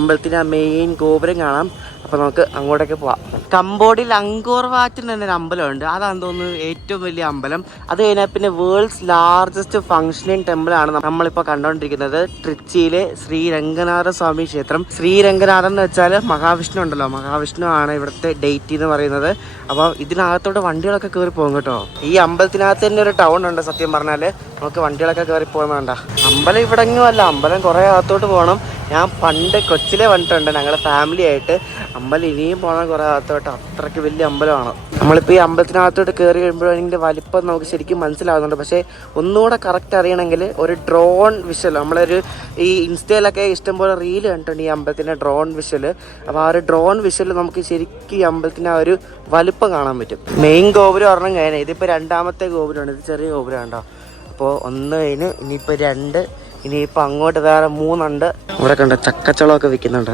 അമ്പലത്തിൻ്റെ മെയിൻ ഗോപുരം കാണാം. അപ്പോൾ നമുക്ക് അങ്ങോട്ടേക്ക് പോവാം. കംബോഡിയയിൽ അങ്കോർ വാറ്റിന് തന്നെ ഒരു അമ്പലമുണ്ട്. അതാണെന്ന് തോന്നുന്നു ഏറ്റവും വലിയ അമ്പലം. അത് കഴിഞ്ഞാൽ പിന്നെ വേൾഡ്സ് ലാർജസ്റ്റ് ഫംഗ്ഷനിങ് ടെമ്പിളാണ് നമ്മളിപ്പോൾ കണ്ടുകൊണ്ടിരിക്കുന്നത്. ട്രിച്ചിയിലെ ശ്രീരംഗനാഥ സ്വാമി ക്ഷേത്രം. ശ്രീരംഗനാഥൻ എന്ന് വെച്ചാൽ മഹാവിഷ്ണു ഉണ്ടല്ലോ, മഹാവിഷ്ണു ആണ് ഇവിടുത്തെ ഡേറ്റ് എന്ന് പറയുന്നത്. അപ്പോൾ ഇതിനകത്തോട്ട് വണ്ടികളൊക്കെ കയറി പോകും കേട്ടോ. ഈ അമ്പലത്തിനകത്ത് തന്നെ ഒരു ടൗൺ ഉണ്ട്. സത്യം പറഞ്ഞാൽ നമുക്ക് വണ്ടികളൊക്കെ കയറി പോകുന്നുണ്ട. അമ്പലം ഇവിടെങ്ങും അല്ല, അമ്പലം കുറേ അകത്തോട്ട് പോകണം. ഞാൻ പണ്ട് കൊച്ചിലെ വന്നിട്ടുണ്ട് ഞങ്ങളുടെ ഫാമിലി ആയിട്ട്. അമ്പലം ഇനിയും പോകണം കുറേ അകത്തോട്ട്. അത്രയ്ക്ക് വലിയ അമ്പലമാണ്. നമ്മളിപ്പോൾ ഈ അമ്പലത്തിനകത്തോട്ട് കയറി കഴിയുമ്പോഴും അതിൻ്റെ വലിപ്പം നമുക്ക് ശരിക്കും മനസ്സിലാവുന്നുണ്ട്. പക്ഷേ ഒന്നുകൂടെ കറക്റ്റ് അറിയണമെങ്കിൽ ഒരു ഡ്രോൺ വിഷ്വൽ, നമ്മളൊരു ഈ ഇൻസ്റ്റയിലൊക്കെ ഇഷ്ടംപോലെ റീല് കണ്ടിട്ടുണ്ട് ഈ അമ്പലത്തിൻ്റെ ഡ്രോൺ വിഷ്വൽ. അപ്പോൾ ആ ഒരു ഡ്രോൺ വിഷ്വൽ നമുക്ക് ശരിക്കും ഈ അമ്പലത്തിൻ്റെ ആ ഒരു വലിപ്പം കാണാൻ പറ്റും. മെയിൻ ഗോപുരം ഒരെണ്ണം കഴിഞ്ഞാൽ ഇതിപ്പോൾ രണ്ടാമത്തെ ഗോപുരമാണ്. ഇത് ചെറിയ ഗോപുരം ഉണ്ടോ. അപ്പോൾ 1 കഴിഞ്ഞ് ഇനിയിപ്പോൾ 2, ഇനിയിപ്പോൾ അങ്ങോട്ട് വേറെ 3 ഉണ്ട്. ഇവിടെ കണ്ടോ ചക്കച്ചുളമൊക്കെ വിൽക്കുന്നുണ്ട്.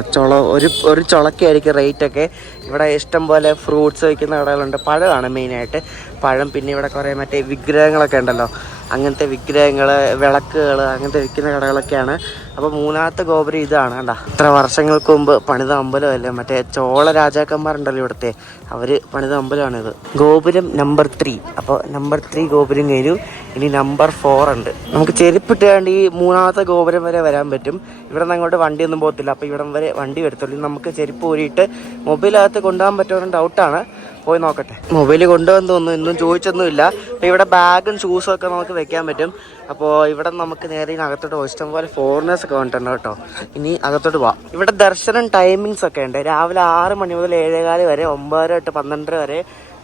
ഒരു ചുളക്കായിരിക്കും റേറ്റൊക്കെ. ഇവിടെ ഇഷ്ടം പോലെ ഫ്രൂട്ട്സ് വിൽക്കുന്ന കടകളുണ്ട്. പഴമാണ് മെയിനായിട്ട് പഴം. പിന്നെ ഇവിടെ കുറേ മറ്റേ വിഗ്രഹങ്ങളൊക്കെ ഉണ്ടല്ലോ, അങ്ങനത്തെ വിഗ്രഹങ്ങൾ, വിളക്കുകൾ, അങ്ങനത്തെ വിൽക്കുന്ന കടകളൊക്കെയാണ്. അപ്പോൾ 3ാമത്തെ ഗോപുരം ഇതാണ് കണ്ട. ഇത്ര വർഷങ്ങൾക്ക് മുമ്പ് പണിത അമ്പലമല്ലേ, മറ്റേ ചോള രാജാക്കന്മാരുണ്ടല്ലോ ഇവിടുത്തെ, അവർ പണിത അമ്പലമാണിത്. ഗോപുരം നമ്പർ 3. അപ്പോൾ നമ്പർ 3 ഗോപുരം കഴിഞ്ഞു. ഇനി നമ്പർ 4 ഉണ്ട്. നമുക്ക് ചെരുപ്പിട്ടാണ്ട് ഈ 3ാമത്തെ ഗോപുരം വരെ വരാൻ പറ്റും. ഇവിടെ നിന്ന് അങ്ങോട്ട് വണ്ടിയൊന്നും പോകത്തില്ല. അപ്പോൾ ഇവിടം വരെ വണ്ടി വരത്തുള്ളൂ. നമുക്ക് ചെരുപ്പ് ഊരിയിട്ട് മൊബൈലകത്ത് കൊണ്ടുപോകാൻ പറ്റുമെന്ന് ഡൗട്ടാണ്. പോയി നോക്കട്ടെ. മൊബൈൽ കൊണ്ടുവന്ന് തോന്നുന്നു, ഇന്നും ചോദിച്ചൊന്നുമില്ല. അപ്പോൾ ഇവിടെ ബാഗും ഷൂസും ഒക്കെ നമുക്ക് വെക്കാൻ പറ്റും. അപ്പോൾ ഇവിടെ നമുക്ക് നേരെ അകത്തോട്ട് പോകാം. ഇഷ്ടംപോലെ ഫോറിനേഴ്സ് ഒക്കെ വന്നിട്ടുണ്ട് കേട്ടോ. ഇനി അകത്തോട്ട് പോവാം. ഇവിടെ ദർശനം ടൈമിങ്സ് ഒക്കെ ഉണ്ട്. രാവിലെ 6 മണി മുതൽ 7:15 വരെ, 9 തൊട്ട് 12 വരെ,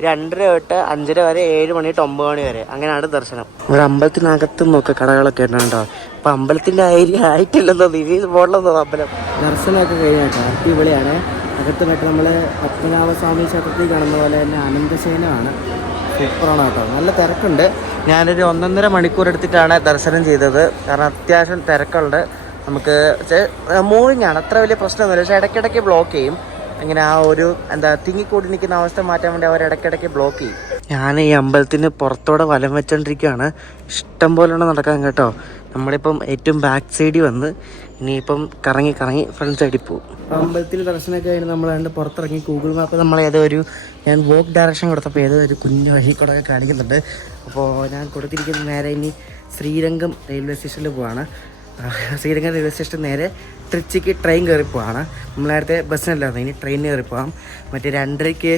2 തൊട്ട് 5 വരെ, 7 മണി തൊട്ട് 9 മണി വരെ. അങ്ങനെയാണ് ദർശനം. ഇവിടെ അമ്പലത്തിനകത്തും നോക്കുക കടകളൊക്കെ ഉണ്ട് കേട്ടോ. അപ്പം അമ്പലത്തിൻ്റെ ഏരിയ ആയിട്ടില്ലെന്നോ ഈ ബോർഡിലെന്നോ അമ്പലം. ദർശനമൊക്കെ കഴിഞ്ഞാട്ടോ അടിപൊളിയാണ്. അകത്ത് മറ്റേ നമ്മൾ പത്മനാഭസ്വാമി ക്ഷേത്രത്തിൽ കാണുന്ന പോലെ തന്നെ അനന്തശയനമാണ്. സൂപ്പറാണ് കേട്ടോ. നല്ല തിരക്കുണ്ട്. ഞാനൊരു 1.5 മണിക്കൂർ എടുത്തിട്ടാണ് ദർശനം ചെയ്തത്. കാരണം അത്യാവശ്യം തിരക്കുണ്ട്. നമുക്ക് മോർണിംഗ് ആണ്, അത്ര വലിയ പ്രശ്നമൊന്നുമില്ല. പക്ഷേ ഇടയ്ക്കിടയ്ക്ക് ബ്ലോക്ക് ചെയ്യും. ഇങ്ങനെ ആ ഒരു തിങ്ങിക്കൂടി നിൽക്കുന്ന അവസ്ഥ മാറ്റാൻ വേണ്ടി അവർ ഇടയ്ക്കിടയ്ക്ക് ബ്ലോക്ക് ചെയ്യും. ഞാൻ ഈ അമ്പലത്തിന് പുറത്തോടെ വലം വെച്ചോണ്ടിരിക്കുകയാണ്. ഇഷ്ടം പോലെ നടക്കാൻ കേട്ടോ. നമ്മളിപ്പം ഏറ്റവും ബാക്ക് സൈഡിൽ വന്ന് ഇനിയിപ്പം കറങ്ങി ഫ്രണ്ട് സൈഡിൽ പോകും. അമ്പലത്തിൽ ദർശനമൊക്കെ കഴിഞ്ഞ് നമ്മൾ പുറത്തിറങ്ങി ഗൂഗിൾ മാപ്പ് ഞാൻ വോക്ക് ഡയറക്ഷൻ കൊടുത്തപ്പോൾ ഒരു കുഞ്ഞു വഴി കൂടെ കാണിക്കുന്നുണ്ട്. അപ്പോൾ ഞാൻ കൊടുത്തിരിക്കുന്ന നേരെ ഇനി ശ്രീരംഗം റെയിൽവേ സ്റ്റേഷനിൽ പോവാണ്. ശ്രീരംഗം റെയിൽവേ സ്റ്റേഷൻ നേരെ ട്രിച്ചിക്ക് ട്രെയിൻ കയറി പോവാണ്. നമ്മൾ നേരത്തെ ബസ്സിനല്ലായിരുന്നു, ഇനി ട്രെയിനിന് കയറി പോകാം. മറ്റേ 2:30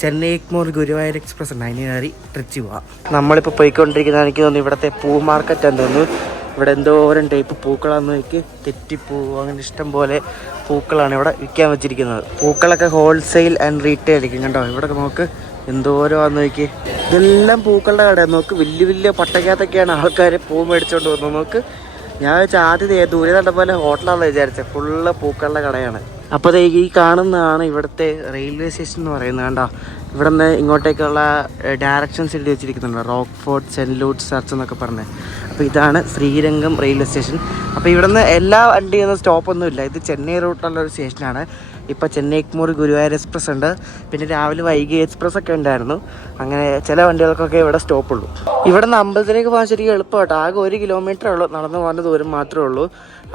ചെന്നൈ എഗ്മോർ ഗുരുവായൂർ എക്സ്പ്രസ് ഉണ്ട്, അതിന് കയറി ട്രിച്ചി പോവാം. നമ്മളിപ്പോൾ പോയിക്കൊണ്ടിരിക്കുന്നത് എനിക്ക് തോന്നുന്നു ഇവിടുത്തെ പൂ മാർക്കറ്റ് എന്ന് തോന്നുന്നു. ഇവിടെ എന്തോരം ടൈപ്പ് പൂക്കളാന്ന് നോക്കി, തെറ്റിപ്പൂ, അങ്ങനെ ഇഷ്ടം പോലെ പൂക്കളാണ് ഇവിടെ വിൽക്കാൻ വെച്ചിരിക്കുന്നത്. പൂക്കളൊക്കെ ഹോൾസെയിൽ ആൻഡ് റീറ്റെയിൽ ആയിരിക്കും കേട്ടോ. ഇവിടെ നോക്ക് എന്തോരം ആന്ന് നോക്കി. ഇതെല്ലാം പൂക്കളുടെ കടയാണ്. നോക്ക് വലിയ വലിയ പട്ടക്കകത്തൊക്കെയാണ് ആൾക്കാർ പൂ മേടിച്ചോണ്ട് പോകുന്നത്. നോക്ക് ഞാൻ വെച്ചാൽ ആദ്യം ദൂരെ കണ്ട പോലെ ഹോട്ടലാണെന്ന് വിചാരിച്ചത്. ഫുള്ള് പൂക്കളുടെ കടയാണ്. അപ്പോൾ ഈ കാണുന്നതാണ് ഇവിടുത്തെ റെയിൽവേ സ്റ്റേഷൻ എന്ന് പറയുന്നത് കണ്ടോ. ഇവിടെ നിന്ന് ഇങ്ങോട്ടേക്കുള്ള ഡയറക്ഷൻസ് എഴുതി വെച്ചിരിക്കുന്നുണ്ട്. റോക്ക്ഫോർട്ട്, സെൻറ്റ് ലൂട്ട്സ് ചർച്ച് എന്നൊക്കെ പറഞ്ഞത്. അപ്പോൾ ഇതാണ് ശ്രീരംഗം റെയിൽവേ സ്റ്റേഷൻ. അപ്പോൾ ഇവിടെ നിന്ന് എല്ലാ വണ്ടിയൊന്നും സ്റ്റോപ്പൊന്നുമില്ല. ഇത് ചെന്നൈ റൂട്ടുള്ളൊരു സ്റ്റേഷനാണ്. ഇപ്പോൾ ചെന്നൈ എഗ്മോർ ഗുരുവായൂർ എക്സ്പ്രസ് ഉണ്ട്. പിന്നെ രാവിലെ വൈകി എക്സ്പ്രസ് ഒക്കെ ഉണ്ടായിരുന്നു. അങ്ങനെ ചില വണ്ടികൾക്കൊക്കെ ഇവിടെ സ്റ്റോപ്പുള്ളൂ. ഇവിടെ നിന്ന് അമ്പലത്തിലേക്ക് പോകാൻ ശരിക്കും എളുപ്പമാട്ടോ. ആകെ 1 കിലോമീറ്റർ ഉള്ളൂ, നടന്നു പോകുന്ന ദൂരം മാത്രമേ ഉള്ളൂ.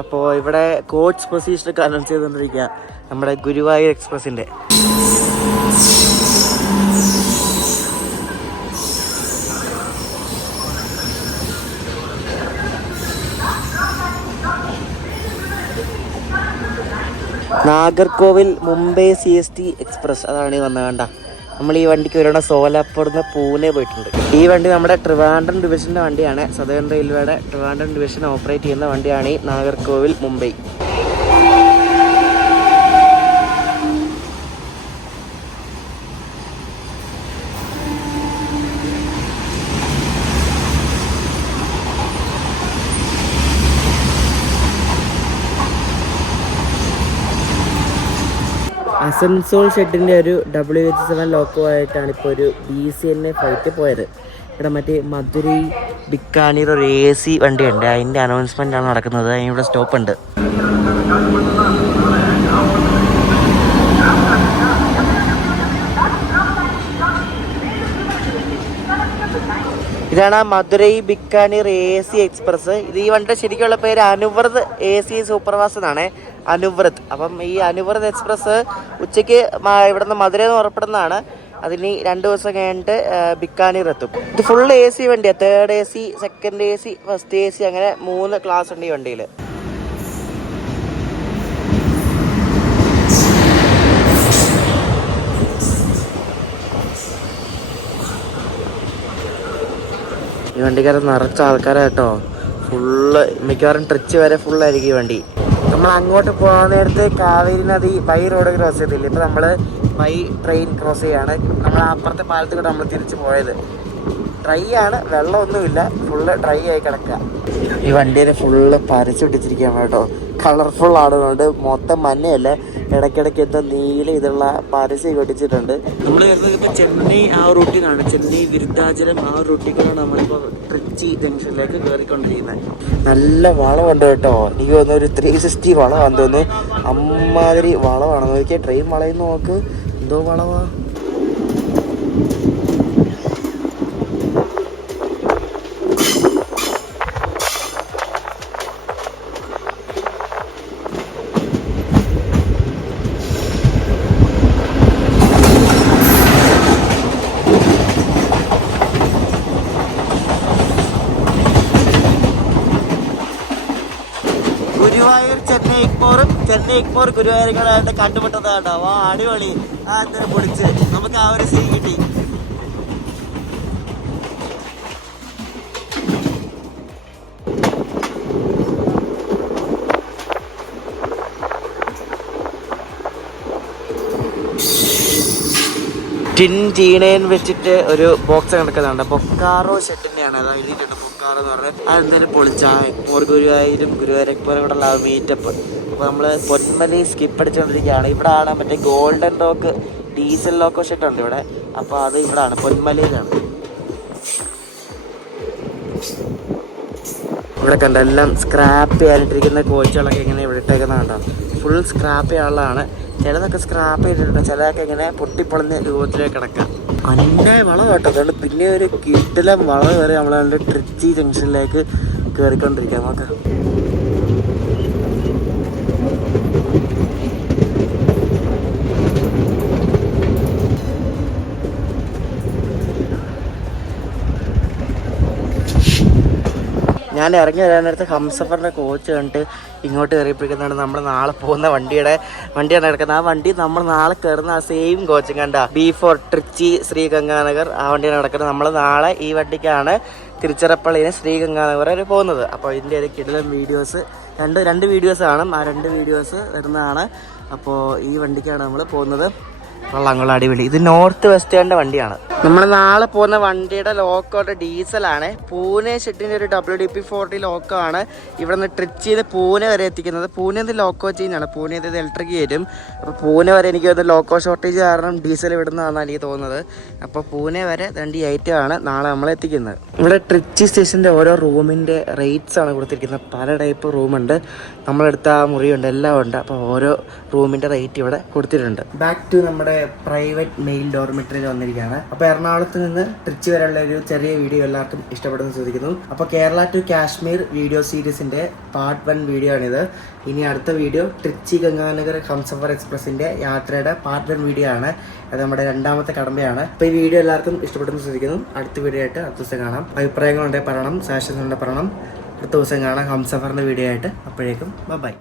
അപ്പോൾ ഇവിടെ കോച്ച് പൊസിഷനൊക്കെ അനൗൺസ് ചെയ്തുകൊണ്ടിരിക്കുക നമ്മുടെ ഗുരുവായൂർ എക്സ്പ്രസിൻ്റെ. നാഗർകോവിൽ മുംബൈ CST എക്സ്പ്രസ് അതാണ് ഈ വന്നത് കണ്ട. നമ്മൾ ഈ വണ്ടിക്ക് വരണ സോലാപ്പൂർ നിന്ന് പൂനെ പോയിട്ടുണ്ട്. ഈ വണ്ടി നമ്മുടെ ട്രിവാൻഡ്രം ഡിവിഷൻ്റെ വണ്ടിയാണ്. സദേൺ റെയിൽവേയുടെ ട്രിവാൻഡ്രം ഡിവിഷൻ ഓപ്പറേറ്റ് ചെയ്യുന്ന വണ്ടിയാണ് ഈ നാഗർകോവിൽ മുംബൈ. അസൻസോൾ ഷെഡിൻ്റെ ഒരു WH7 ലോക്കോ ആയിട്ടാണ് ഇപ്പോൾ ഒരു BCNA ഫ്ലൈറ്റ് പോയത്. ഇവിടെ മറ്റേ മധുരൈ ബിക്കാനീർ ഒരു AC വണ്ടിയുണ്ട്, അതിൻ്റെ അനൗൺസ്മെൻ്റ് ആണ് നടക്കുന്നത്. അതിനിവിടെ സ്റ്റോപ്പ് ഉണ്ട്. ഇതാണ് മധുരൈ ബിക്കാനീർ AC എക്സ്പ്രസ്. ഇത് ഈ വണ്ടിയുടെ ശരിക്കുള്ള പേര് അനുവ്രത് AC സൂപ്പർഫാസ്റ്റ് എന്നാണ്, അനുവ്രത്. അപ്പം ഈ അനുവ്രത് എക്സ്പ്രസ് ഉച്ചയ്ക്ക് ഇവിടുന്ന് മധുരയിൽ നിന്ന് പുറപ്പെടുന്നതാണ്. അതിന് 2 ദിവസം കഴിഞ്ഞിട്ട് ബിക്കാനീർ എത്തും. ഇത് ഫുൾ AC വണ്ടിയാണ്. 3rd AC, 2nd AC, 1st AC അങ്ങനെ 3 ക്ലാസ് ഉണ്ട് ഈ വണ്ടിയിൽ. ഈ വണ്ടിക്കാരൻ നിറച്ച ആൾക്കാരാട്ടോ. ഫുള്ള് മിക്കവാറും ട്രിച്ച് വരെ ഫുള്ളായിരിക്കും ഈ വണ്ടി. നമ്മൾ അങ്ങോട്ട് പോകാൻ നേരത്ത് കാവേരി നദി ബൈ റോഡ് ക്രോസ് ചെയ്തില്ല. ഇപ്പം നമ്മൾ ബൈ ട്രെയിൻ ക്രോസ് ചെയ്യാണ്. നമ്മൾ അപ്പുറത്തെ പാലത്ത് കൂടെ നമ്മൾ തിരിച്ച് പോയത്. ഡ്രൈ ആണ്, വെള്ളമൊന്നുമില്ല, ഫുള്ള് ഡ്രൈ ആയി കിടക്കുക. ഈ വണ്ടിയിൽ ഫുള്ള് പരച്ചു പിടിച്ചിരിക്കുകയാണ് കേട്ടോ. കളർഫുൾ ആടുന്നുണ്ട്, മൊത്തം മഞ്ഞയല്ല, ഇടയ്ക്കിടയ്ക്ക് എന്തോ നീല ഇതുള്ള പരസ്യം ഒട്ടിച്ചിട്ടുണ്ട്. നമ്മൾ വരുന്നത് ഇപ്പോൾ ചെന്നൈ ആ റൂട്ടിൽ നിന്നാണ്, ചെന്നൈ വിരുദ്ധാചലം ആ റൂട്ടിൽ കൂടെയാണ് നമ്മളിപ്പോൾ ട്രിച്ചി ജംഗ്ഷനിലേക്ക് കയറിക്കൊണ്ടിരിക്കുന്നത്. നല്ല വളമുണ്ട് കേട്ടോ. എനിക്ക് തോന്നുന്നു ഒരു 360 വളമാണെന്ന് തോന്നുന്നു. അമ്മാതിരി വളമാണ്. നോക്കിയാൽ ട്രെയിൻ വളയുന്ന നോക്ക്, എന്തോ വളവാ. ഗുരുവായൂർ ചെന്നൈ എഗ്മോർ ഗുരുവായൂർക്കാരായിട്ട് കണ്ടുപിട്ടതാട്ടോ. വാ അടിപൊളി. ആ എന്തിനും പൊളിച്ച് നമുക്ക് ആ ഒരു സീൻ കിട്ടി. ടിൻ ജീണയിൽ വെച്ചിട്ട് ഒരു ബോക്സ് കിടക്കുന്നുണ്ട്. ബൊക്കാറോ ഷെഡിൻ്റെയാണ് അത് എഴുതിയിട്ടുണ്ട്, ബൊക്കാറോ എന്ന് പറഞ്ഞാൽ. അതെന്തായാലും പൊളിച്ച എഗ്മോർ ഗുരുവായൂരും ഗുരുവായൂർ എഗ്മോറും കൂടെ ഉള്ള മീറ്റപ്പ്. അപ്പോൾ നമ്മൾ പൊന്മലി സ്കിപ്പ് അടിച്ചുകൊണ്ടിരിക്കുകയാണ്. ഇവിടെ ആണ് മറ്റേ golden lock diesel loco shed ഉണ്ട് ഇവിടെ. അപ്പോൾ അത് ഇവിടെയാണ്, പൊന്മലയിലാണ്. ഇവിടെ കണ്ട എല്ലാം സ്ക്രാപ്പ് ചെയ്യാനിട്ടിരിക്കുന്ന കോച്ചുകളൊക്കെ ഇങ്ങനെ ഇവിടെ ഇട്ടേക്കുന്ന കണ്ടോ. ഫുൾ സ്ക്രാപ്പ് ചെയ്യാനുള്ളതാണ്. ചിലതൊക്കെ സ്ക്രാപ്പ് ചെയ്തിട്ടുണ്ട്, ചിലതൊക്കെ ഇങ്ങനെ പൊട്ടിപ്പൊളഞ്ഞ രൂപത്തിലേക്ക് കിടക്കാം. അന്നേ വളം കേട്ടോ. അതുകൊണ്ട് പിന്നെ ഒരു കിടിലം വളം കയറി നമ്മളെ ട്രിച്ചി ജംഗ്ഷനിലേക്ക് കയറിക്കൊണ്ടിരിക്കാം. നോക്കാം. ഞാൻ ഇറങ്ങി വരാൻ നേരത്തെ ഹംസഫറിൻ്റെ കോച്ച് കണ്ടിട്ട് ഇങ്ങോട്ട് കയറിയപ്പോഴേക്കാണ് നമ്മൾ നാളെ പോകുന്ന വണ്ടിയാണ് കിടക്കുന്നത്. ആ വണ്ടി നമ്മൾ നാളെ കയറുന്ന ആ സെയിം കോച്ചും കണ്ട B4 ട്രിച്ചി ശ്രീഗംഗാനഗർ ആ വണ്ടിയാണ് കിടക്കുന്നത്. നമ്മൾ നാളെ ഈ വണ്ടിക്കാണ് തിരുച്ചിറപ്പള്ളിന് ശ്രീഗംഗാനഗർ വരെ പോകുന്നത്. അപ്പോൾ ഇതിൻ്റെ ഒരു കിടിലൻ വീഡിയോസ് രണ്ട് വീഡിയോസ് കാണും. ആ 2 വീഡിയോസ് വരുന്നതാണ്. അപ്പോൾ ഈ വണ്ടിക്കാണ് നമ്മൾ പോകുന്നത്. കൊള്ളാം, അടിപൊളി. ഇത് നോർത്ത് വെസ്റ്റേണിൻ്റെ വണ്ടിയാണ്. നമ്മൾ നാളെ പോകുന്ന വണ്ടിയുടെ ലോക്കോട്ട് ഡീസലാണ്. പൂനെ ഷെഡിൻ്റെ ഒരു WDP-40 ലോക്കോ ആണ് ഇവിടെ നിന്ന് ട്രിച്ചിയിൽ നിന്ന് പൂനെ വരെ എത്തിക്കുന്നത്. പൂനെയിൽ നിന്ന് ലോക്കോ ചെയ്യുന്നതാണ്. പൂനെയിൽ നിന്ന് ഇലക്ട്രിക് വരും. അപ്പോൾ പൂനെ വരെ എനിക്ക് തോന്നുന്നത് ലോക്കോ ഷോർട്ടേജ് കാരണം ഡീസൽ വിടുന്നതാണെന്നാണ് എനിക്ക് തോന്നുന്നത്. അപ്പോൾ പൂനെ വരെ 2 ഐറ്റമാണ് നാളെ നമ്മൾ എത്തിക്കുന്നത്. ഇവിടെ ട്രിച്ചി സ്റ്റേഷൻ്റെ ഓരോ റൂമിൻ്റെ റേറ്റ്സ് ആണ് കൊടുത്തിരിക്കുന്നത്. പല ടൈപ്പ് റൂമുണ്ട്. നമ്മളെടുത്ത ആ മുറിയുണ്ട്, എല്ലാം ഉണ്ട്. അപ്പോൾ ഓരോ റൂമിൻ്റെ റേറ്റ് ഇവിടെ കൊടുത്തിട്ടുണ്ട്. ബാക്ക് ടു നമ്മുടെ പ്രൈവറ്റ് മെയിൽ ഡോർമെറ്ററിയിൽ വന്നിരിക്കുകയാണ്. അപ്പോൾ എറണാകുളത്ത് നിന്ന് ട്രിച്ചി വരെയുള്ള ഒരു ചെറിയ വീഡിയോ എല്ലാവർക്കും ഇഷ്ടപ്പെടുന്നു ശ്രദ്ധിക്കുന്നു. അപ്പോൾ കേരള ടു കാശ്മീർ വീഡിയോ സീരീസിൻ്റെ പാർട്ട് 1 വീഡിയോ ആണിത്. ഇനി അടുത്ത വീഡിയോ ട്രിച്ചി ഗംഗാനഗർ ഹംസഫർ എക്സ്പ്രസിൻ്റെ യാത്രയുടെ പാർട്ട് 1 വീഡിയോ ആണ്. അത് നമ്മുടെ 2ാമത്തെ കടമ്പയാണ്. അപ്പോൾ ഈ വീഡിയോ എല്ലാവർക്കും ഇഷ്ടപ്പെടുന്നു ശ്രദ്ധിക്കുന്നു. അടുത്ത വീഡിയോ ആയിട്ട് അടുത്ത ദിവസം കാണാം. അഭിപ്രായങ്ങളുണ്ടെങ്കിൽ പറയണം, സജഷൻസ് ഉണ്ടെങ്കിൽ പറയണം. അടുത്ത ദിവസം കാണാം ഹംസഫറിൻ്റെ വീഡിയോ ആയിട്ട്. അപ്പോഴേക്കും ബൈ.